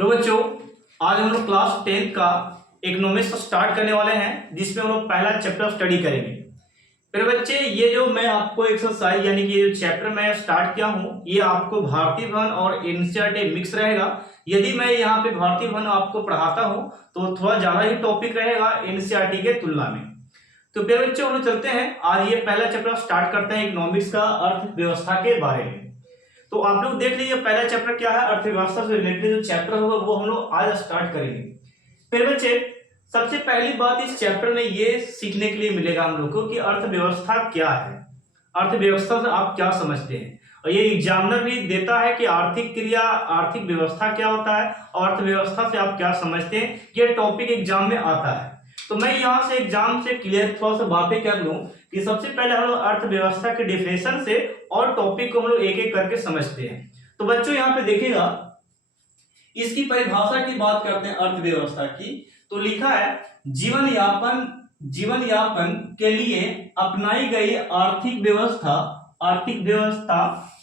तो बच्चों, आज हम लोग क्लास 10 का इकोनॉमिक्स स्टार्ट करने वाले हैं, जिसमें हम लोग पहला चैप्टर स्टडी करेंगे। फिर बच्चे, ये जो मैं आपको एक्सरसाइज यानी कि ये जो चैप्टर मैं स्टार्ट किया हूँ, ये आपको भारतीय भवन और एनसीईआरटी मिक्स रहेगा। यदि मैं यहाँ पे भारतीय भवन आपको पढ़ाता हूँ तो थोड़ा ज्यादा ही टॉपिक रहेगा एनसीईआरटी के तुलना में। तो फिर बच्चों, हम लोग चलते हैं, आज ये पहला चैप्टर स्टार्ट करते हैं इकोनॉमिक्स का अर्थव्यवस्था के बारे में। तो आप लोग देख लीजिए पहला चैप्टर क्या है, अर्थव्यवस्था से रिलेटेड जो चैप्टर होगा वो हम लोग आज स्टार्ट करेंगे। फिर बच्चे, सबसे पहली बात इस चैप्टर में ये सीखने के लिए मिलेगा हम लोग को कि अर्थव्यवस्था क्या है, अर्थव्यवस्था से आप क्या समझते हैं। और ये एग्जामिनर भी देता है कि आर्थिक क्रिया, आर्थिक व्यवस्था क्या होता है और अर्थव्यवस्था से आप क्या समझते हैं। ये टॉपिक एग्जाम में आता है। तो मैं यहाँ से एग्जाम से क्लियर थोड़ा सा बातें कर लूं कि सबसे पहले हम लोग अर्थव्यवस्था के डिफिनेशन से और टॉपिक को हम लोग एक एक करके समझते हैं। तो बच्चों, यहाँ पे देखिएगा, इसकी परिभाषा की बात करते हैं अर्थव्यवस्था की। तो लिखा है, जीवन यापन के लिए अपनाई गई आर्थिक व्यवस्था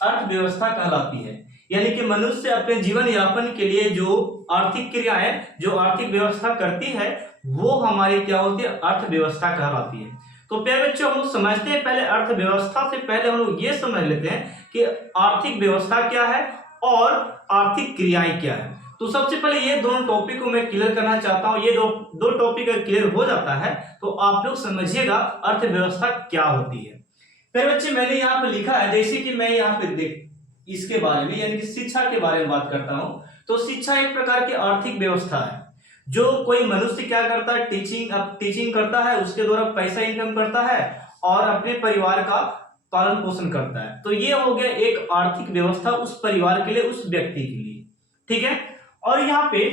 अर्थव्यवस्था कहलाती है। यानी कि मनुष्य अपने जीवन यापन के लिए जो आर्थिक क्रियाएं, जो आर्थिक व्यवस्था करती है, वो हमारी क्या होती है, अर्थव्यवस्था कहलाती है। तो प्यारे बच्चों, हम लोग समझते हैं, पहले अर्थव्यवस्था से पहले हम लोग ये समझ लेते हैं कि आर्थिक व्यवस्था क्या है और आर्थिक क्रियाएं क्या है। तो सबसे पहले ये दोनों टॉपिक को मैं क्लियर करना चाहता हूं। ये दो टॉपिक अगर क्लियर हो जाता है तो आप लोग समझिएगा अर्थव्यवस्था क्या होती है। फिर बच्चे, मैंने यहाँ पे लिखा है, जैसे कि मैं यहाँ पे देख इसके बारे में यानी कि शिक्षा के बारे में बात करता हूं। तो शिक्षा एक प्रकार की आर्थिक व्यवस्था है। जो कोई मनुष्य क्या करता है, टीचिंग करता है, उसके द्वारा पैसा इनकम करता है और अपने परिवार का पालन पोषण करता है। तो ये हो गया एक आर्थिक व्यवस्था उस परिवार के लिए, उस व्यक्ति के लिए। ठीक है। और यहाँ पे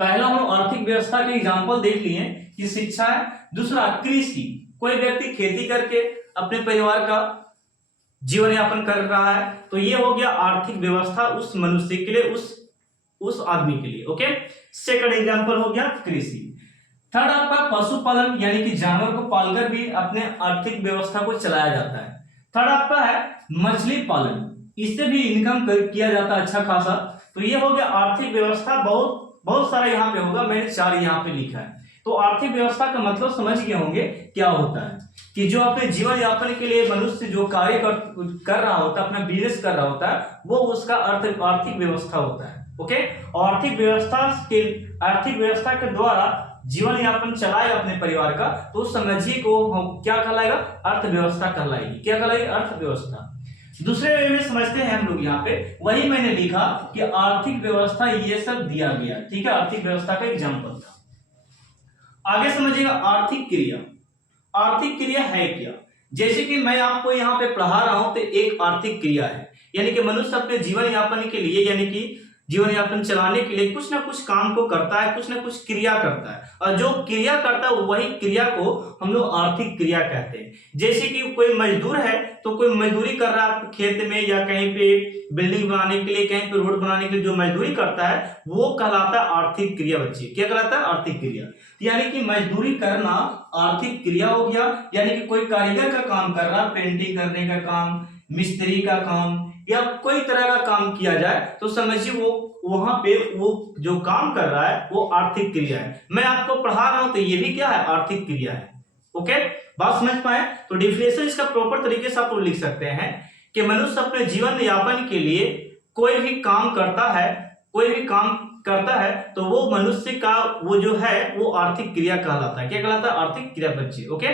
पहला हम आर्थिक व्यवस्था के एग्जाम्पल देख लिए कि शिक्षा है। दूसरा कृषि, कोई व्यक्ति खेती करके अपने परिवार का जीवन यापन कर रहा है, तो ये हो गया आर्थिक व्यवस्था उस मनुष्य के लिए, उस आदमी के लिए। ओके, सेकंड एग्जांपल हो गया कृषि। थर्ड आपका पशुपालन, यानी कि जानवर को पालकर भी अपने आर्थिक व्यवस्था को चलाया जाता है। थर्ड आपका है मछली पालन, इससे भी इनकम किया जाता है अच्छा खासा। तो ये हो गया आर्थिक व्यवस्था। बहुत सारा यहाँ पे होगा, मैंने 4 यहाँ पे लिखा है। तो आर्थिक व्यवस्था का मतलब समझ गए होंगे क्या होता है, कि जो अपने जीवन यापन के लिए मनुष्य जो कार्य कर रहा होता है, अपना बिजनेस कर रहा होता है, वो उसका आर्थिक व्यवस्था होता है। ओके, आर्थिक व्यवस्था के द्वारा जीवन यापन चलाएगा अपने परिवार का, तो समझिए को क्या कहलाएगा, अर्थव्यवस्था कहलाएगी। क्या कहलाएगी, अर्थव्यवस्था। दूसरे वे में समझते हैं हम लोग, यहाँ पे वही मैंने लिखा कि आर्थिक व्यवस्था ये सब दिया गया। ठीक है, आर्थिक व्यवस्था का एग्जाम्पल था। आगे समझिएगा आर्थिक क्रिया। आर्थिक क्रिया है क्या, जैसे कि मैं आपको यहाँ पे पढ़ा रहा हूं, तो एक आर्थिक क्रिया है, यानी कि मनुष्य अपने जीवन यापन के लिए, यानी कि जीवन यापन चलाने के लिए कुछ ना कुछ काम को करता है, कुछ ना कुछ क्रिया करता है। और जो क्रिया करता है वही क्रिया को हम लोग आर्थिक क्रिया कहते हैं। जैसे कि कोई मजदूर है, तो कोई मजदूरी कर रहा है खेत में या कहीं पे बिल्डिंग बनाने के लिए, कहीं पे रोड बनाने के लिए जो मजदूरी करता है, वो कहलाता है आर्थिक क्रिया। बच्चे, क्या कहलाता है, आर्थिक क्रिया। यानी कि मजदूरी करना आर्थिक क्रिया हो गया। यानी कि कोई कारीगर का काम कर रहा है, पेंटिंग करने का काम, मिस्त्री का काम या कोई तरह का काम किया जाए, तो समझिए वो वहां पे वो जो काम कर रहा है वो आर्थिक क्रिया है। मैं आपको पढ़ा रहा हूं तो ये भी क्या है, आर्थिक क्रिया है। ओके, बात समझ पाए। तो डिफिनेशन इसका प्रॉपर तरीके से आप लोग लिख सकते हैं कि मनुष्य अपने जीवन यापन के लिए कोई भी काम करता है, तो वो मनुष्य का वो जो है वो आर्थिक क्रिया कहलाता है। क्या कहलाता है, आर्थिक क्रिया। बच्चे, ओके,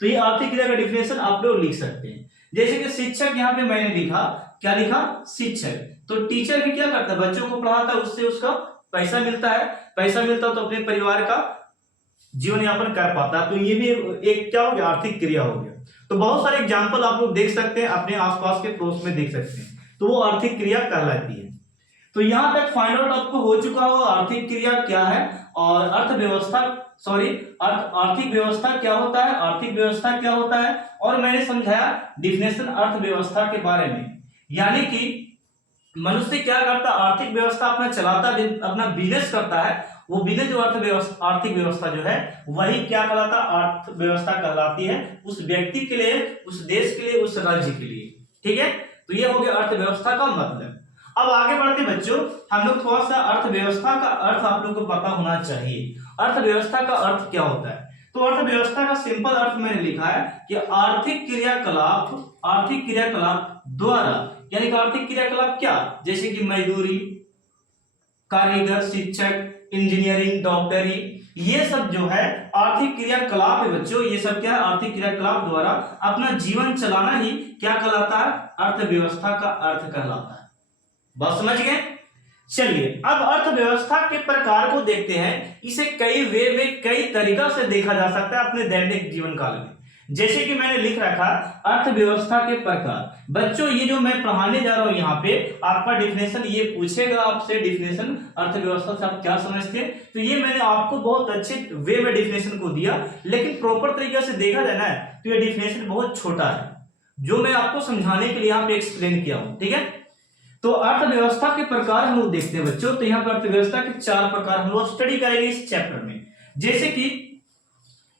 तो ये आर्थिक क्रिया का डिफिनेशन आप लोग लिख सकते हैं। जैसे कि शिक्षक, यहाँ पे मैंने लिखा, क्या लिखा, शिक्षक। तो टीचर भी क्या करता है, बच्चों को पढ़ाता है, उससे उसका पैसा मिलता है तो अपने परिवार का जीवन यापन कर पाता है। तो ये भी एक क्या हो गया, आर्थिक क्रिया हो गया। तो बहुत सारे एग्जाम्पल आप लोग देख सकते हैं, अपने आसपास के पड़ोस में देख सकते हैं, तो वो आर्थिक क्रिया कहलाती है। तो यहां तक फाइंड आउट आपको हो चुका हो आर्थिक क्रिया क्या है और आर्थिक व्यवस्था क्या होता है, आर्थिक व्यवस्था क्या होता है। और मैंने समझाया डिफिनेशन अर्थव्यवस्था के बारे में, यानी कि मनुष्य क्या करता है, आर्थिक व्यवस्था अपना चलाता है, अपना बिजनेस करता है। वो बिजनेस जो आर्थिक व्यवस्था जो है वही क्या कहलाता है, अर्थव्यवस्था कहलाती है, उस व्यक्ति के लिए, उस देश के लिए, उस राज्य के लिए। ठीक है, तो ये हो गया अर्थव्यवस्था का मतलब। अब आगे बढ़ते बच्चों, हम लोग थोड़ा सा अर्थव्यवस्था का अर्थ आप लोग को पता होना चाहिए। अर्थव्यवस्था का अर्थ क्या होता है? तो अर्थव्यवस्था का सिंपल अर्थ मैंने लिखा है कि आर्थिक क्रियाकलाप द्वारा, यानी कि आर्थिक क्रियाकलाप क्या, जैसे कि मजदूरी, कारीगर, शिक्षक, इंजीनियरिंग, डॉक्टरी, ये सब जो है आर्थिक क्रियाकलाप है बच्चों। ये सब क्या है? आर्थिक क्रियाकलाप द्वारा अपना जीवन चलाना ही क्या कहलाता है? अर्थव्यवस्था का अर्थ कहलाता है। बात समझ गए? चलिए अब अर्थव्यवस्था के प्रकार को देखते हैं। इसे कई वे में, कई तरीका से देखा जा सकता है अपने दैनिक जीवन काल में। जैसे कि मैंने लिख रखा अर्थव्यवस्था के प्रकार। बच्चों ये जो मैं पढ़ाने जा रहा हूं यहाँ पे, आपका डिफिनेशन ये पूछेगा आपसे, डिफिनेशन अर्थव्यवस्था से आप क्या समझते हैं। तो ये मैंने आपको बहुत अच्छे वे में डिफिनेशन को दिया, लेकिन प्रॉपर तरीके से देखा जाए ना तो ये डिफिनेशन बहुत छोटा है, जो मैं आपको समझाने के लिए यहाँ पे एक्सप्लेन किया हूं। ठीक है, तो अर्थव्यवस्था के प्रकार हम लोग देखते हैं बच्चों। तो यहाँ पर अर्थव्यवस्था के 4 प्रकार हम लोग स्टडी करेंगे इस चैप्टर में। जैसे कि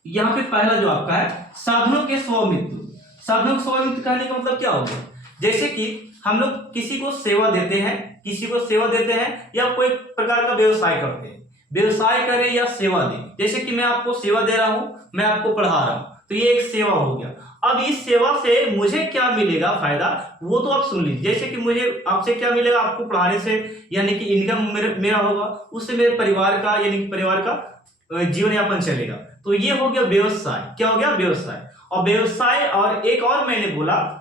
यहाँ पे पहला जो आपका है साधनों के स्वामित्व। साधनों के स्वामित्व कहने का मतलब क्या होगा? जैसे कि हम लोग किसी को सेवा देते हैं या कोई प्रकार का व्यवसाय करते हैं, व्यवसाय करें या सेवा दें। जैसे कि मैं आपको सेवा दे रहा हूं, मैं आपको पढ़ा रहा हूं, तो ये एक सेवा हो गया। अब इस सेवा से मुझे क्या मिलेगा फायदा, वो तो आप सुन लीजिए। जैसे कि मुझे आपसे क्या मिलेगा, आपको पढ़ाने से यानी कि इनकम मेरा होगा, उससे मेरे परिवार का यानी कि परिवार का जीवन यापन चलेगा। तो ये हो गया व्यवसाय। क्या हो गया? व्यवसाय। और व्यवसाय और एक और मैंने बोला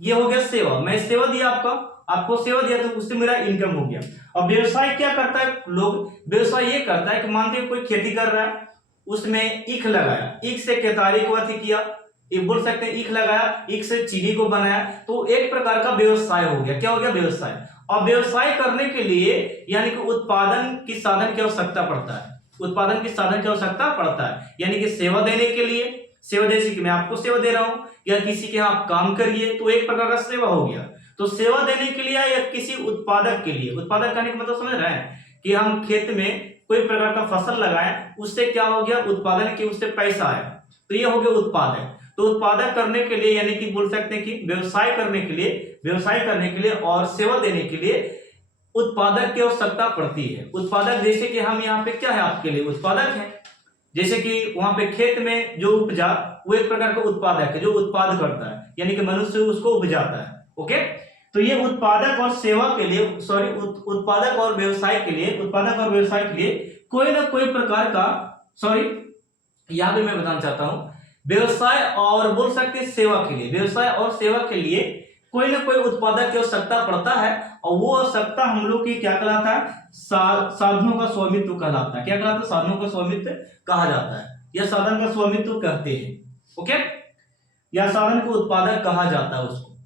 ये हो गया सेवा। मैं सेवा दिया आपको सेवा दिया, तो उससे मेरा इनकम हो गया। और व्यवसाय क्या करता है लोग? व्यवसाय ये करता है कि मानते हैं कोई खेती कर रहा है, उसमें ईख लगाया, ईख से केतारी को अति किया, ये बोल सकते हैं ईख लगाया, ईख से चीनी को बनाया, तो एक प्रकार का व्यवसाय हो गया। क्या हो गया? व्यवसाय। और व्यवसाय करने के लिए यानी कि उत्पादन की साधन की आवश्यकता पड़ता है, यानी कि सेवा देने के लिए, सेवा जैसे कि मैं आपको सेवा दे रहा हूं या किसी के यहाँ आप काम करिए, तो एक प्रकार का सेवा हो गया। तो सेवा देने के लिए या किसी उत्पादक के लिए, उत्पादक करने का मतलब समझ रहे हैं कि हम खेत में कोई प्रकार का फसल लगाएं, उससे क्या हो गया? उत्पादन की, उससे पैसा आया, तो ये हो गया उत्पादक। तो उत्पादक करने के लिए यानी कि बोल सकते हैं कि व्यवसाय करने के लिए और सेवा देने के लिए उत्पादक की आवश्यकता पड़ती है। उत्पादक जैसे कि हम यहाँ पे क्या है आपके लिए? उत्पादक है। जैसे कि वहां पे खेत में जो उपजा, वो एक प्रकार का उत्पादक है, जो उत्पाद करता है, यानी कि मनुष्य उसको उपजाता है। ओके, तो ये उत्पादक और सेवा के लिए उत्पादक और व्यवसाय के लिए कोई ना कोई प्रकार का यहाँ पे मैं बताना चाहता हूं, व्यवसाय और बोल सकते हैं सेवा के लिए, व्यवसाय और सेवा के लिए कोई ना कोई उत्पादक की आवश्यकता पड़ता है। और वो आवश्यकता हम लोग की क्या कहलाता है? साधनों का स्वामित्व कहलाता है। क्या कहलाता है? साधनों का स्वामित्व कहा जाता है, या साधन का स्वामित्व कहते हैं। ओके, या साधन को उत्पादक कहा जाता है उसको।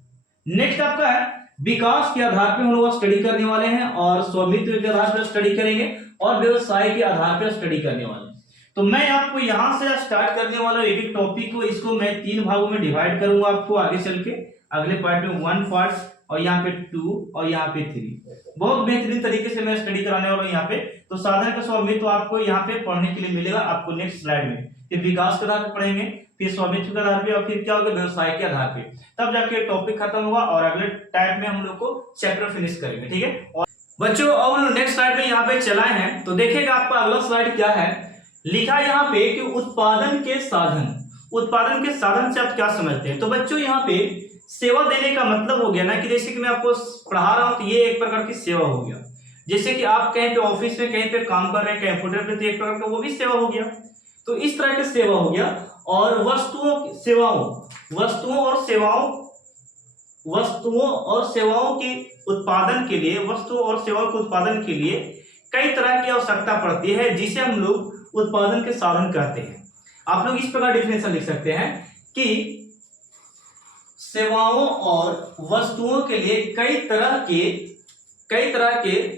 नेक्स्ट आपका है विकास के आधार पर हम लोग स्टडी करने वाले हैं, और स्वामित्व के आधार पर स्टडी करेंगे, और व्यवसाय के आधार पर स्टडी करने वाले हैं। तो मैं आपको यहां से स्टार्ट करने वाला एक एक टॉपिक को, इसको मैं 3 भागों में डिवाइड करूंगा आपको आगे चल के। अगले पार्ट में 1 पार्ट, और यहाँ पे 2, और यहाँ पे 3। बहुत बेहतरीन तरीके से मैं स्टडी कराने वाला हूँ यहाँ पे। तो साधन का स्वामित्व तो आपको यहाँ पे पढ़ने के लिए मिलेगा आपको नेक्स्ट स्लाइड में। फिर विकास के आधार पर पढ़ेंगे, फिर स्वामित्व के आधार पे, और फिर क्या होगा? व्यवसाय के आधार पे। तब जाके टॉपिक खत्म होगा और अगले टाइम में हम लोग को चैप्टर फिनिश करेंगे। ठीक है, और बच्चों अब हम लोग नेक्स्ट स्लाइड में यहाँ पे चलाए हैं, तो देखिएगा आपका अगला स्लाइड क्या है। लिखा यहाँ पे कि उत्पादन के साधन से आप क्या समझते हैं? तो बच्चों यहाँ पे सेवा देने का मतलब हो गया ना, कि जैसे कि मैं आपको पढ़ा रहा हूं, तो ये एक प्रकार की सेवा हो गया। जैसे कि आप कहीं पे ऑफिस में कहीं पे काम कर रहे हैं कंप्यूटर पे, तो एक प्रकार का वो भी सेवा हो गया। तो इस तरह की सेवा हो गया। और वस्तुओं और सेवाओं के उत्पादन के लिए कई तरह की आवश्यकता पड़ती है, जिसे हम लोग उत्पादन के साधन कहते हैं। आप लोग इस प्रकार डिफिनेशन लिख सकते हैं कि सेवाओं और वस्तुओं के लिए कई तरह के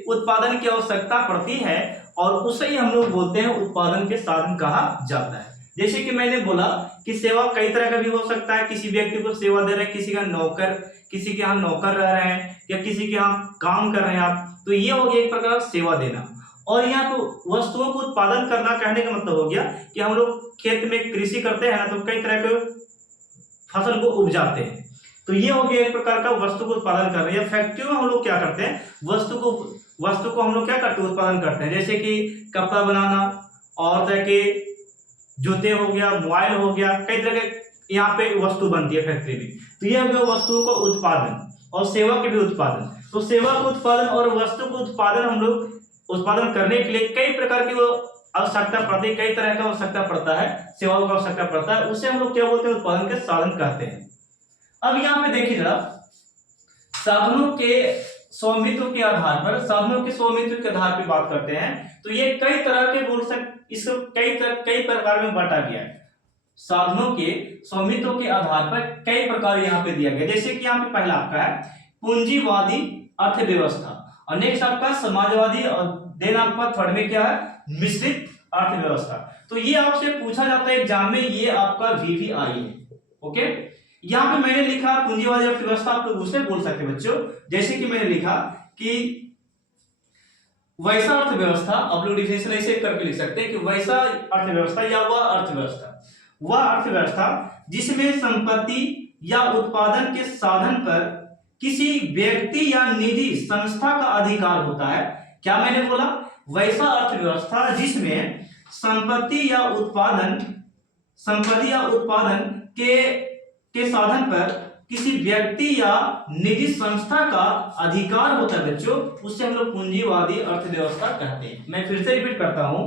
उत्पादन की आवश्यकता पड़ती है, और उसे ही हम लोग बोलते हैं उत्पादन के साधन कहा जाता है। जैसे कि मैंने बोला कि सेवा कई तरह का भी हो सकता है। किसी व्यक्ति को सेवा दे रहे हैं, किसी के यहाँ नौकर रह रहे हैं, या किसी के यहाँ काम कर रहे हैं आप, तो ये हो गया एक प्रकार का सेवा देना। और यहाँ तो वस्तुओं को उत्पादन करना कहने का मतलब हो गया कि हम लोग खेत में कृषि करते हैं ना, तो कई तरह के फसल को उपजाते हैं, तो ये हो गया एक प्रकार का वस्तु को उत्पादन कर रहे हैं। फैक्ट्रियों में हम लोग क्या करते हैं, वस्तु को हम लोग क्या करते हैं, उत्पादन करते हैं, जैसे कि कपड़ा बनाना और तरह के जूते हो गया, मोबाइल हो गया, कई तरह के यहाँ पे वस्तु बनती है फैक्ट्री में। तो ये हो गया वस्तुओं का उत्पादन और सेवा के भी उत्पादन। तो सेवा का उत्पादन और वस्तु का उत्पादन हम लोग उत्पादन करने के लिए कई प्रकार की वो आवश्यकता पड़ती है, कई तरह का आवश्यकता पड़ता है, सेवाओं का आवश्यकता पड़ता है, उसे हम लोग क्या बोलते हैं, उत्पादन के साधन कहते हैं। अब यहाँ पे देखिए जरा, साधनों के स्वामित्व के आधार पर, साधनों के स्वामित्व के आधार पर बात करते हैं। तो ये कई तरह के बोल सकते, इसको कई प्रकार में बांटा गया है। साधनों के स्वामित्व के आधार पर कई प्रकार यहाँ पे दिया गया, जैसे कि यहाँ पे पहला आपका है पूंजीवादी अर्थव्यवस्था, और नेक्स्ट आपका समाजवादी, और देन आपका थर्ड में क्या है, मिश्रित अर्थव्यवस्था। तो ये आपसे पूछा जाता है एग्जाम में, ये आपका VVI है। ओके, यहाँ पे मैंने लिखा पूंजीवादी अर्थव्यवस्था, आप लोग उसे बोल सकते हैं बच्चों, जैसे कि मैंने लिखा कि वैसा अर्थव्यवस्था, आप लोग डिफिनेशन ऐसे करके लिख सकते हैं कि वैसा अर्थव्यवस्था या वह अर्थव्यवस्था जिसमें संपत्ति या उत्पादन के साधन पर किसी व्यक्ति या निजी संस्था का अधिकार होता है। क्या मैंने बोला, वैसा अर्थव्यवस्था जिसमें संपत्ति या उत्पादन के साधन पर किसी व्यक्ति या निजी संस्था का अधिकार होता है बच्चों, उससे हम लोग पूंजीवादी अर्थव्यवस्था कहते हैं। मैं फिर से रिपीट करता हूं,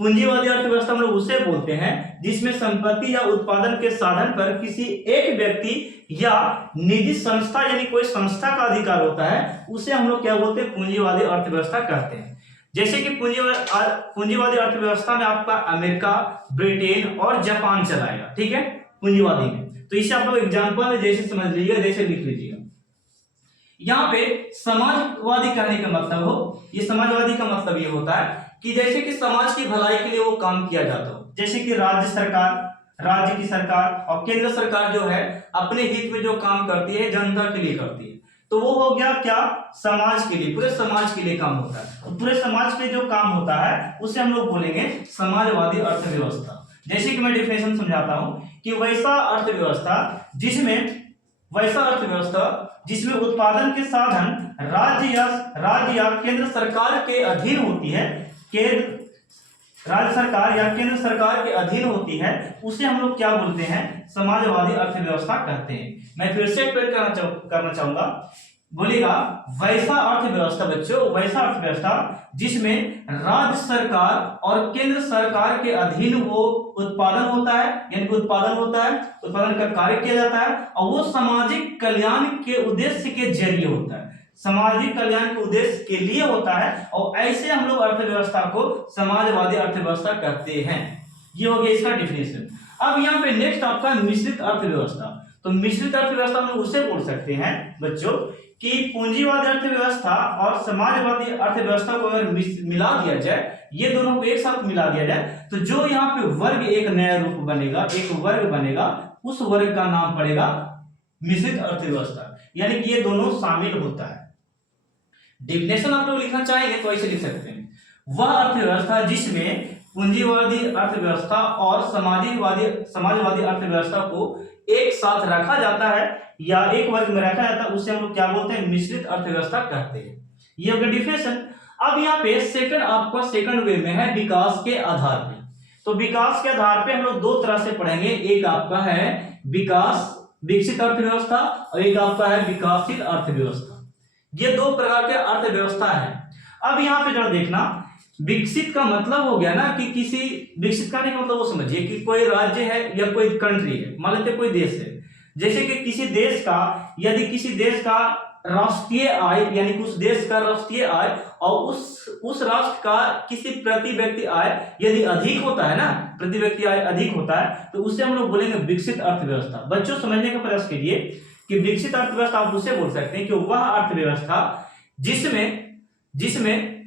पूंजीवादी अर्थव्यवस्था हम लोग उसे बोलते हैं जिसमें संपत्ति या उत्पादन के साधन पर किसी एक व्यक्ति या निजी संस्था यानी कोई संस्था का अधिकार होता है, उसे हम लोग क्या बोलते हैं, पूंजीवादी अर्थव्यवस्था कहते हैं। जैसे कि पूंजीवादी अर्थव्यवस्था में आपका अमेरिका, ब्रिटेन और जापान चलाएगा, ठीक है, पूंजीवादी में। तो इसे आप लोग एग्जाम्पल जैसे समझ लीजिएगा, जैसे लिख लीजिएगा। यहाँ पे समाजवादी कहने का मतलब हो, ये समाजवादी का मतलब ये होता है कि जैसे कि समाज की भलाई के लिए वो काम किया जाता हो, जैसे कि राज्य की सरकार और केंद्र सरकार जो है अपने हित में जो काम करती है, जनता के लिए करती है, तो वो हो गया क्या, समाज के लिए, पूरे समाज के लिए काम होता है। तो पूरे समाज के जो काम होता है उसे हम लोग बोलेंगे समाजवादी अर्थव्यवस्था। जैसे कि मैं डिफिनेशन समझाता हूं कि वैसा अर्थव्यवस्था जिसमें उत्पादन के साधन राज्य या केंद्र सरकार के अधीन होती है, राज्य सरकार या केंद्र सरकार के अधीन होती है, उसे हम लोग क्या बोलते हैं, समाजवादी अर्थव्यवस्था कहते हैं। मैं फिर से रिपीट करना चाहूंगा, बोलेगा वैसा अर्थव्यवस्था बच्चों, वैसा अर्थव्यवस्था जिसमें राज्य सरकार और केंद्र सरकार के अधीन वो उत्पादन होता है, यानी कि उत्पादन का कार्य किया जाता है, और वो सामाजिक कल्याण के उद्देश्य के जरिए होता है, सामाजिक कल्याण के उद्देश्य के लिए होता है, और ऐसे हम लोग अर्थव्यवस्था को समाजवादी अर्थव्यवस्था कहते हैं। ये हो गया इसका डिफिनेशन। अब यहाँ पे नेक्स्ट आपका मिश्रित अर्थव्यवस्था। तो मिश्रित अर्थव्यवस्था हम लोग उसे बोल सकते हैं बच्चों कि पूंजीवादी अर्थव्यवस्था और समाजवादी अर्थव्यवस्था को अगर मिला दिया जाए, ये दोनों को एक साथ मिला दिया जाए, तो जो यहाँ पे वर्ग एक नया रूप बनेगा, एक वर्ग बनेगा, उस वर्ग का नाम पड़ेगा मिश्रित अर्थव्यवस्था, यानी कि ये दोनों शामिल होता है। डिफिनेशन आप लोग लिखना चाहेंगे तो ऐसे लिख सकते हैं, वह अर्थव्यवस्था जिसमें पूंजीवादी अर्थव्यवस्था और समाजवादी अर्थव्यवस्था को एक साथ रखा जाता है या एक वर्ग में रखा जाता है, उसे हम लोग क्या बोलते हैं, मिश्रित अर्थव्यवस्था कहते हैं। ये हो गया डिफिनेशन। अब यहाँ पे सेकंड वे में है विकास के आधार पे। तो विकास के आधार पे हम लोग दो तरह से पढ़ेंगे, एक आपका है विकसित अर्थव्यवस्था और एक आपका है विकासशील अर्थव्यवस्था। ये दो प्रकार के अर्थव्यवस्था है। अब यहाँ पे जरा देखना, विकसित का मतलब हो गया ना कि विकसित करने का मतलब वो समझिए कि कोई राज्य है या कोई कंट्री है, मान लेते कोई देश है, जैसे कि किसी देश का राष्ट्रीय आय, यानी कि उस देश का राष्ट्रीय आय और उस राष्ट्र का किसी प्रति व्यक्ति आय यदि अधिक होता है ना, प्रति व्यक्ति आय अधिक होता है, तो उसे हम लोग बोलेंगे विकसित अर्थव्यवस्था। बच्चों समझने का प्रयास कीजिए कि विकसित अर्थव्यवस्था आप उसे बोल सकते हैं कि वह अर्थव्यवस्था जिसमें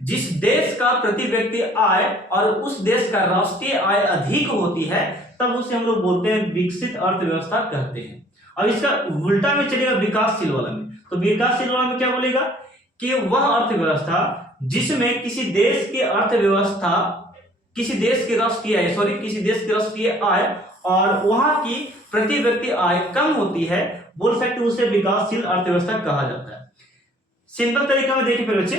जिस देश का प्रति व्यक्ति आय और उस देश का राष्ट्रीय आय अधिक होती है, तब उसे हम लोग बोलते हैं विकसित अर्थव्यवस्था कहते हैं। अब इसका उल्टा में चलेगा विकासशील वाला में, तो विकासशील वाला में क्या बोलेगा कि वह अर्थव्यवस्था जिसमें किसी देश की राष्ट्रीय आय और वहां की प्रति व्यक्ति आय कम होती है, बोल सकते हैं उसे विकासशील अर्थव्यवस्था कहा जाता है। सिंपल तरीका में देखिए बच्चे,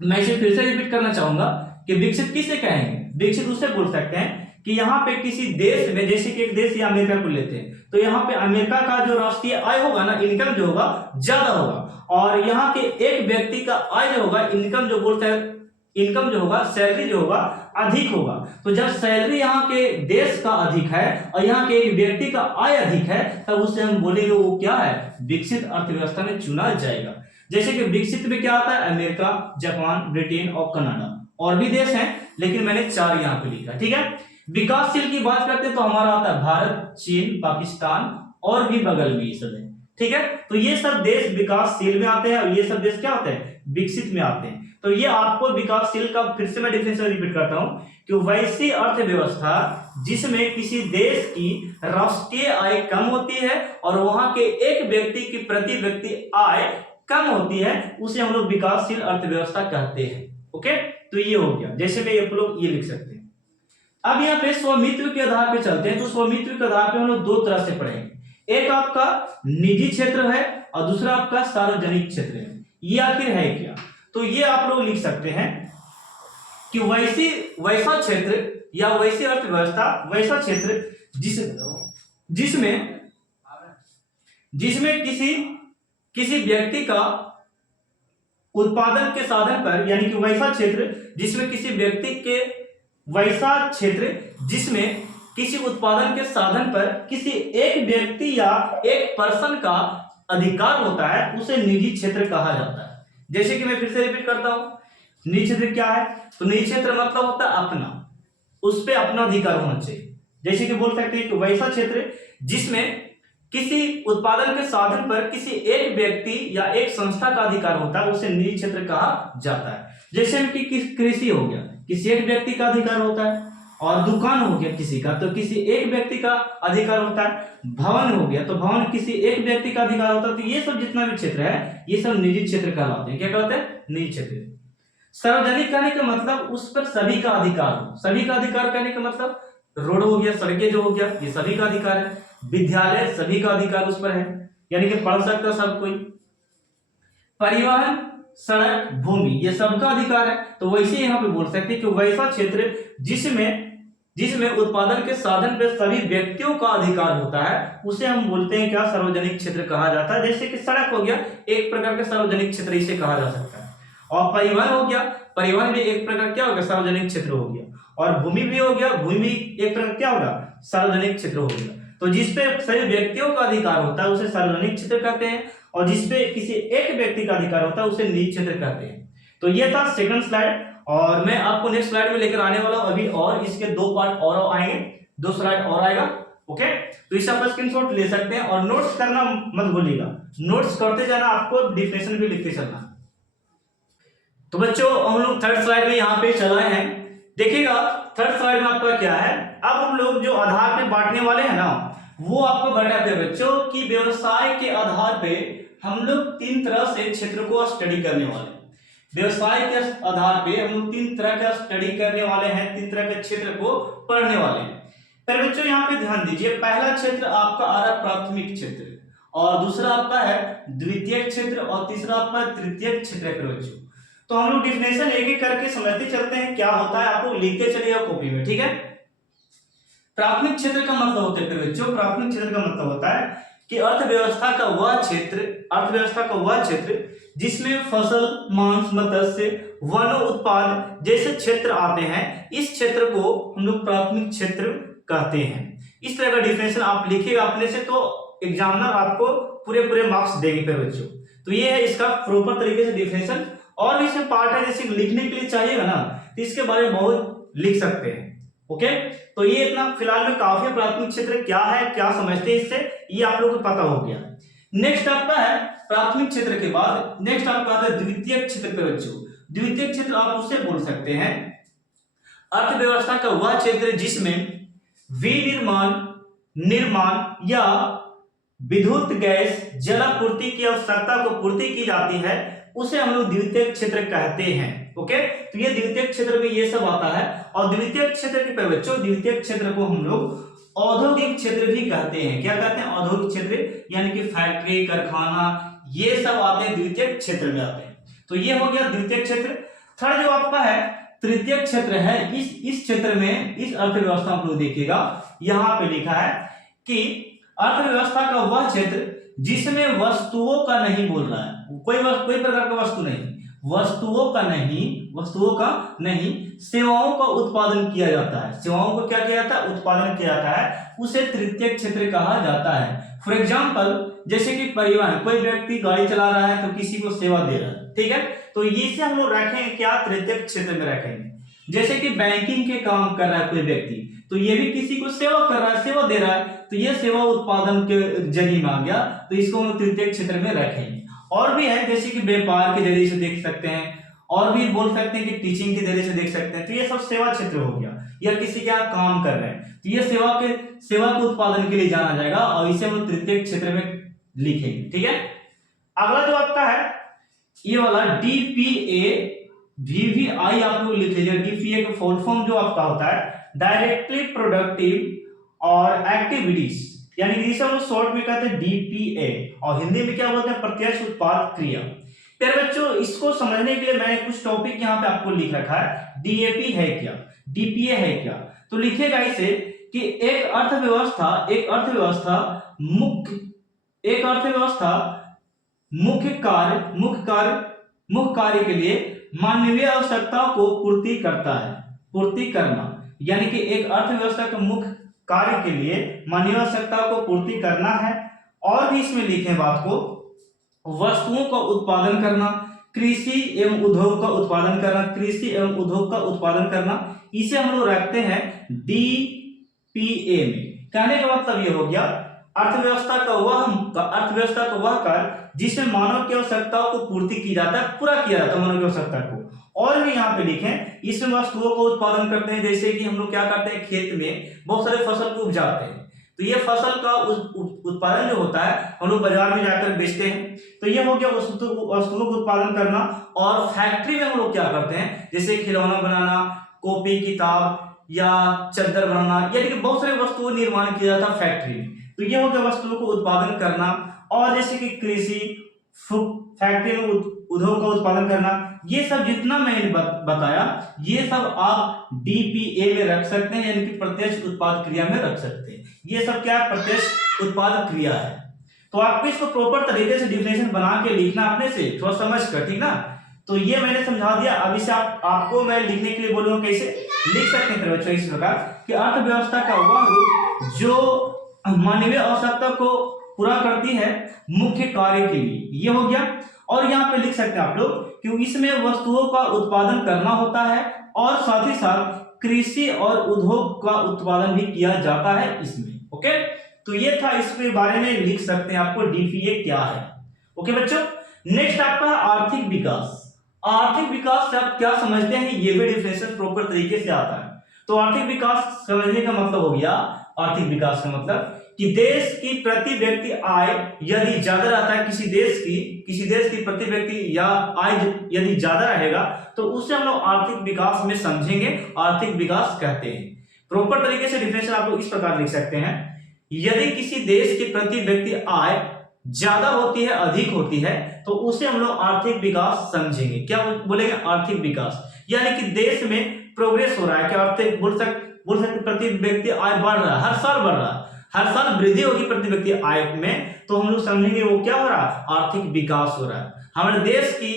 मैं इसे फिर से रिपीट करना चाहूंगा कि विकसित किसे कहेंगे? विकसित उसे बोल सकते हैं कि यहाँ पे किसी देश में, जैसे कि एक देश या अमेरिका को लेते हैं, तो यहाँ पे अमेरिका का जो राष्ट्रीय आय होगा ना, इनकम जो होगा ज्यादा होगा, और यहाँ के एक व्यक्ति का आय जो होगा, इनकम जो बोलते हैं, इनकम जो होगा, सैलरी जो होगा अधिक होगा। तो जब सैलरी यहाँ के देश का अधिक है और यहाँ के एक व्यक्ति का आय अधिक है, तब उसे हम बोलेंगे वो क्या है? विकसित अर्थव्यवस्था में चुना जाएगा। जैसे कि विकसित में क्या आता है? अमेरिका, जापान, ब्रिटेन और कनाडा, और भी देश हैं लेकिन मैंने 4 यहाँ पे लिखा, ठीक है। विकासशील की बात करते हैं तो हमारा आता है भारत, चीन, पाकिस्तान और भी बगल में ये सब है, ठीक है। तो ये सब देश विकासशील में आते हैं और ये सब देश क्या होते हैं? विकसित में आते हैं। तो ये आपको विकासशील का फिर से मैं डिफिनेशन रिपीट करता हूं कि वैसी अर्थव्यवस्था जिसमें किसी देश की राष्ट्रीय आय कम होती है और वहां के एक व्यक्ति की प्रति व्यक्ति आय कम होती है, उसे हम लोग विकासशील अर्थव्यवस्था कहते हैं। ओके, तो ये हो गया। जैसे कि आप लोग ये लिख सकते हैं। अब यहाँ पे स्वामित्व के आधार पे चलते हैं। तो स्वामित्व के आधार पे हम लोग 2 तरह से पढ़ेंगे, एक आपका निजी क्षेत्र है और दूसरा आपका सार्वजनिक क्षेत्र है। ये आखिर है क्या? तो ये आप लोग लिख सकते हैं कि वैसा क्षेत्र या वैसी अर्थव्यवस्था, वैसा क्षेत्र जिसमें किसी व्यक्ति का उत्पादन के साधन पर, यानी कि वैसा क्षेत्र जिसमें किसी व्यक्ति के, वैसा क्षेत्र जिसमें किसी उत्पादन के साधन पर किसी एक व्यक्ति या एक पर्सन का अधिकार होता है, उसे निजी क्षेत्र कहा जाता है। जैसे कि मैं फिर से रिपीट करता हूं, निजी क्षेत्र क्या है? तो निजी क्षेत्र मतलब होता है अपना, उस पे अपना अधिकार होना चाहिए। जैसे कि बोल सकते हैं कि वैसा क्षेत्र जिसमें किसी उत्पादन के साधन पर किसी एक व्यक्ति या एक संस्था का अधिकार होता है, उसे निजी क्षेत्र कहा जाता है। जैसे कि कृषि हो गया, किसी एक व्यक्ति का अधिकार होता है, और दुकान हो गया किसी का, तो किसी एक व्यक्ति का अधिकार होता है। भवन हो गया तो भवन किसी एक व्यक्ति का अधिकार होता है। तो ये सब जितना भी क्षेत्र है, ये सब निजी क्षेत्र कहलाते हैं। क्या कहलाते हैं? निजी क्षेत्र। सार्वजनिक कहने का मतलब उस पर सभी का अधिकार हो। सभी का अधिकार कहने का मतलब रोड हो गया, सड़कें जो हो गया, ये सभी का अधिकार है। विद्यालय, सभी का अधिकार उस पर है, यानी कि पढ़ सकता सब कोई। परिवहन, सड़क, भूमि, ये सबका अधिकार है। तो वैसे यहाँ पे बोल सकते हैं कि वैसा क्षेत्र जिसमें उत्पादन के साधन पे सभी व्यक्तियों का अधिकार होता है, उसे हम बोलते हैं क्या? सार्वजनिक क्षेत्र कहा जाता है। जैसे कि सड़क हो गया, एक प्रकार का सार्वजनिक क्षेत्र इसे कहा जा सकता है। और परिवहन हो गया, परिवहन भी एक प्रकार क्या होगा? सार्वजनिक क्षेत्र हो गया। और भूमि भी हो गया, भूमि भी एक प्रकार क्या होगा? सार्वजनिक क्षेत्र हो गया। तो जिसपे सभी व्यक्तियों का अधिकार होता है उसे सार्वजनिक क्षेत्र कहते हैं, और जिसपे किसी एक व्यक्ति का अधिकार होता है उसे निजी क्षेत्र कहते हैं। तो ये था सेकंड स्लाइड, और मैं आपको नेक्स्ट स्लाइड में लेकर आने वाला हूं अभी, और इसके 2 पार्ट और आएंगे, 2 स्लाइड और आएगा। ओके, तो इसे आप स्क्रीनशॉट ले सकते हैं और नोट्स करना मत भूलिएगा, नोट्स करते जाना, आपको डिफिनेशन भी लिखते चलना। तो बच्चों हम लोग थर्ड स्लाइड में यहाँ पे चलाए हैं। देखिएगा थर्ड स्लाइड में आपका क्या है, अब हम लोग जो आधार पे बांटने वाले हैं ना, वो आपको बताते हैं बच्चों कि व्यवसाय के आधार पे हम लोग 3 तरह से क्षेत्र को स्टडी करने वाले हैं। व्यवसाय के आधार पे हम लोग 3 तरह का स्टडी करने वाले हैं, 3 तरह के क्षेत्र को पढ़ने वाले हैं। पर बच्चों यहाँ पे ध्यान दीजिए, पहला क्षेत्र आपका आ रहा प्राथमिक क्षेत्र, और दूसरा आपका है द्वितीय क्षेत्र, और तीसरा आपका तृतीय क्षेत्र है बच्चों। तो हम लोग डिफिनेशन एक एक करके समझते चलते हैं क्या होता है, आप लोग लिखते चलिएगा कॉपी में, ठीक है। प्राथमिक क्षेत्र का मतलब होता है बच्चों, प्राथमिक क्षेत्र का मतलब होता है कि अर्थव्यवस्था का वह क्षेत्र जिसमें फसल, मांस, मत्स्य, वन उत्पाद जैसे क्षेत्र आते हैं, इस क्षेत्र को हम लोग प्राथमिक क्षेत्र कहते हैं। इस तरह का डिफिनेशन आप लिखिएगा अपने से, तो एग्जामिनर आपको पूरे मार्क्स देंगे फिर बच्चों। तो ये है इसका प्रॉपर तरीके से डिफिनेशन। और इसमें पार्ट है जैसे लिखने के लिए चाहिएगा ना, तो इसके बारे में बहुत लिख सकते हैं। ओके, तो ये इतना फिलहाल में काफी, प्राथमिक क्षेत्र क्या है, क्या समझते हैं इससे, ये आप लोगों को पता हो गया। नेक्स्ट आपका है प्राथमिक क्षेत्र के बाद नेक्स्ट आपका आता है द्वितीय क्षेत्र पे बच्चों। द्वितीय क्षेत्र आप उसे बोल सकते हैं अर्थव्यवस्था का वह क्षेत्र जिसमें विनिर्माण, निर्माण या विद्युत, गैस, जलापूर्ति की आवश्यकता को पूर्ति की जाती है, उसे हम लोग द्वितीय क्षेत्र कहते हैं। ओके, तो ये द्वितीय क्षेत्र में ये सब आता है। और द्वितीय क्षेत्र के बच्चों, द्वितीय क्षेत्र को हम लोग औद्योगिक क्षेत्र भी कहते हैं। क्या कहते हैं? औद्योगिक क्षेत्र, यानी कि फैक्ट्री, कारखाना, ये सब आते हैं द्वितीयक क्षेत्र में आते हैं। तो ये हो गया द्वितीयक क्षेत्र। थर्ड जो आपका है तृतीयक क्षेत्र है। इस क्षेत्र में, इस अर्थव्यवस्था को देखिएगा, यहाँ पे लिखा है कि अर्थव्यवस्था का वह क्षेत्र जिसमें वस्तुओं का नहीं, बोल रहा है कोई प्रकार का वस्तु नहीं, वस्तुओं का नहीं, सेवाओं का उत्पादन किया जाता है। सेवाओं को क्या किया जाता है? उत्पादन किया जाता है, उसे तृतीयक क्षेत्र कहा जाता है। फॉर एग्जाम्पल, जैसे कि परिवहन, कोई व्यक्ति गाड़ी चला रहा है तो किसी को सेवा दे रहा है, ठीक है, तो इसे हम लोग रखेंगे क्या? तृतीयक क्षेत्र में रखेंगे। जैसे कि बैंकिंग के काम कर रहा है कोई व्यक्ति, तो ये भी किसी को सेवा कर रहा है, सेवा दे रहा है, तो ये सेवा उत्पादन के जरिए में आ गया, तो इसको हम तृतीयक क्षेत्र में रखेंगे। और भी है, जैसे कि व्यापार के जरिए से देख सकते हैं, और भी बोल सकते हैं कि टीचिंग के जरिए से देख सकते हैं, तो ये सब सेवा क्षेत्र हो गया, या किसी के यहाँ काम कर रहे हैं, तो ये सेवा के उत्पादन के लिए जाना जाएगा, और इसे हम तृतीयक क्षेत्र में लिखेंगे, ठीक है। अगला जो आपका है ये वाला डीपीए वीवीआई आप लोग लिख लीजिए। डीपीए का फुल फॉर्म जो आपका होता है डायरेक्टली प्रोडक्टिव और एक्टिविटीज, यानी कि इसे हम शॉर्ट में कहते हैं डीपीए, और हिंदी में क्या बोलते हैं? प्रत्यक्ष उत्पाद क्रिया। प्यारे बच्चों, इसको समझने के लिए मैंने कुछ टॉपिक यहाँ पे आपको लिख रखा है। डीएपी है क्या, डीपीए है क्या, तो लिखेगा इसे कि एक अर्थव्यवस्था मुख्य कार्य के लिए मानवीय आवश्यकताओं को पूर्ति करना, यानी कि एक अर्थव्यवस्था के मुख्य कार्य के लिए मानवीय आवश्यकताओं को पूर्ति करना है। और भी इसमें लिखे बात को, वस्तुओं का उत्पादन करना, कृषि एवं उद्योग का उत्पादन करना, इसे हम लोग रखते हैं डीपीए में। कहने का मतलब ये हो गया अर्थव्यवस्था का वह कार्य जिसमें मानव की आवश्यकताओं को पूर्ति की जाता है, पूरा किया जाता है मानव की आवश्यकता को। और भी यहाँ पे लिखें, इसमें वस्तुओं को उत्पादन करते हैं, जैसे कि हम लोग क्या करते हैं, खेत में बहुत सारे फसल को उपजाते हैं, तो ये फसल का उत्पादन जो होता है हम लोग बाजार में जाकर बेचते हैं, तो ये हो गया वस्तुओं को उत्पादन करना। और फैक्ट्री में हम लोग क्या करते हैं, जैसे खिलौना बनाना, कॉपी किताब या चादर बनाना, यानी कि बहुत सारे वस्तुओं निर्माण किया जाता है फैक्ट्री में, तो ये हो गया वस्तुओं को उत्पादन करना। और जैसे कि कृषि, फैक्ट्री में उद्योग का उत्पादन करना, ये सब जितना मैंने बताया ये सब आप डीपीए में रख सकते हैं, यानी कि प्रत्यक्ष उत्पाद क्रिया में रख सकते हैं। ये सब क्या है? प्रत्यक्ष उत्पाद क्रिया है। तो आपको इसको प्रॉपर तरीके से डिफिनेशन बना के लिखना अपने से, थोड़ा समझ कर, ठीक ना। तो ये मैंने समझा दिया। अब इसे आपको मैं लिखने के लिए बोलूंगा, कैसे लिख सकते हैं बच्चों इस प्रकार कि अर्थव्यवस्था का वह रूप जो मानवीय आवश्यकता को पूरा करती है मुख्य कार्य के लिए, ये हो गया। और यहाँ पे लिख सकते हैं आप लोग कि इसमें वस्तुओं का उत्पादन करना होता है और साथ ही साथ कृषि और उद्योग का उत्पादन भी किया जाता है इसमें। ओके, तो ये था, इसके बारे में लिख सकते हैं आपको डीपीए क्या है। ओके बच्चों, नेक्स्ट आपका है आर्थिक विकास। आर्थिक विकास से आप क्या समझते हैं, ये भी डिफिनेशन प्रॉपर तरीके से आता है। तो आर्थिक विकास समझने का मतलब हो गया, आर्थिक विकास का मतलब कि देश की प्रति व्यक्ति आय यदि ज्यादा रहता है, किसी देश की प्रति व्यक्ति या आय यदि ज्यादा रहेगा तो उसे हम लोग आर्थिक विकास में समझेंगे, आर्थिक विकास कहते हैं। प्रॉपर तरीके से डिफिनेशन आप लोग इस प्रकार लिख सकते हैं, यदि किसी देश की प्रति व्यक्ति आय ज्यादा होती है, अधिक होती है, तो उसे हम लोग आर्थिक विकास समझेंगे। क्या बोलेंगे? आर्थिक विकास, यानी कि देश में प्रोग्रेस हो रहा है, क्या आर्थिक बोल सकते प्रति व्यक्ति आय बढ़ रहा है, हर साल बढ़ रहा है, हर साल वृद्धि होगी प्रति व्यक्ति आय में, तो हम लोग समझेंगे वो क्या हो रहा है, आर्थिक विकास हो रहा है। हमारे देश की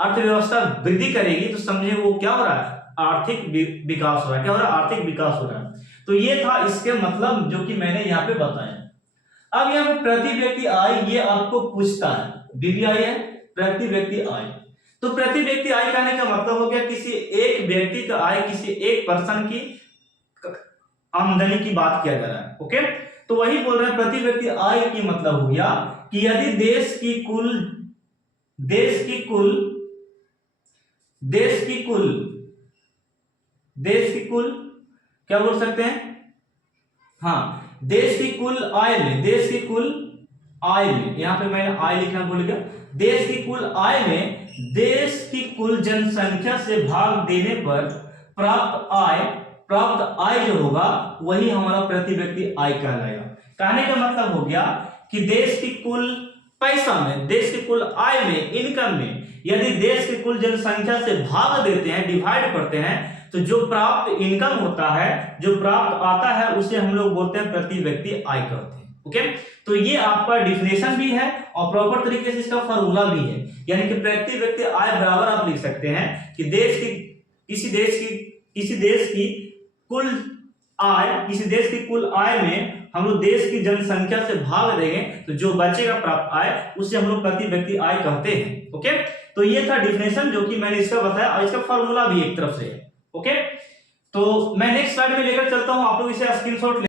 अर्थव्यवस्था वृद्धि करेगी तो समझेंगे वो क्या हो रहा है, आर्थिक विकास हो रहा है। क्या हो रहा है? आर्थिक विकास हो रहा है। तो ये था इसके मतलब जो कि मैंने यहाँ पे बताया। अब यहाँ पे प्रति व्यक्ति आय ये आपको पूछता है, बीबीआई है प्रति व्यक्ति आय। तो प्रति व्यक्ति आय कहने का मतलब हो गया किसी एक व्यक्ति का आय, किसी एक पर्सन की आमदनी की बात किया जा रहा है। ओके, तो वही बोल रहे हैं प्रति व्यक्ति आय की मतलब हो गया कि यदि देश की क्या बोल सकते हैं, हाँ, देश की कुल आय में, यहां पे मैंने आय लिखना भूल गया, देश की कुल आय में देश की कुल जनसंख्या से भाग देने पर प्राप्त प्राप्त आय जो होगा वही हमारा प्रति व्यक्ति आय कहलाएगा। कहने का मतलब हो गया कि देश की कुल पैसा में, देश की कुल आय में, इनकम में यदि देश की कुल जनसंख्या से भाग देते हैं, डिवाइड करते हैं, तो जो प्राप्त इनकम होता है, जो प्राप्त आता है, उसे हम लोग बोलते हैं प्रति व्यक्ति आय कहते हैं। ओके, तो ये आपका डिफिनेशन भी है और प्रॉपर तरीके से इसका फॉर्मूला भी है। यानी कि प्रति व्यक्ति आय बराबर आप लिख सकते हैं कि किसी देश की कुल आय में हम लोग देश की जनसंख्या से भाग देंगे तो जो बचेगा प्राप्त आय उसे हम लोग प्रति व्यक्ति आय कहते हैं। ओके, तो ये था डिफिनेशन जो कि मैंने इसका बताया और इसका फॉर्मूला भी एक तरफ से है। ओके, तो मैं नेक्स्ट स्लाइड में लेकर चलता हूं, आप लोग इसे स्क्रीनशॉट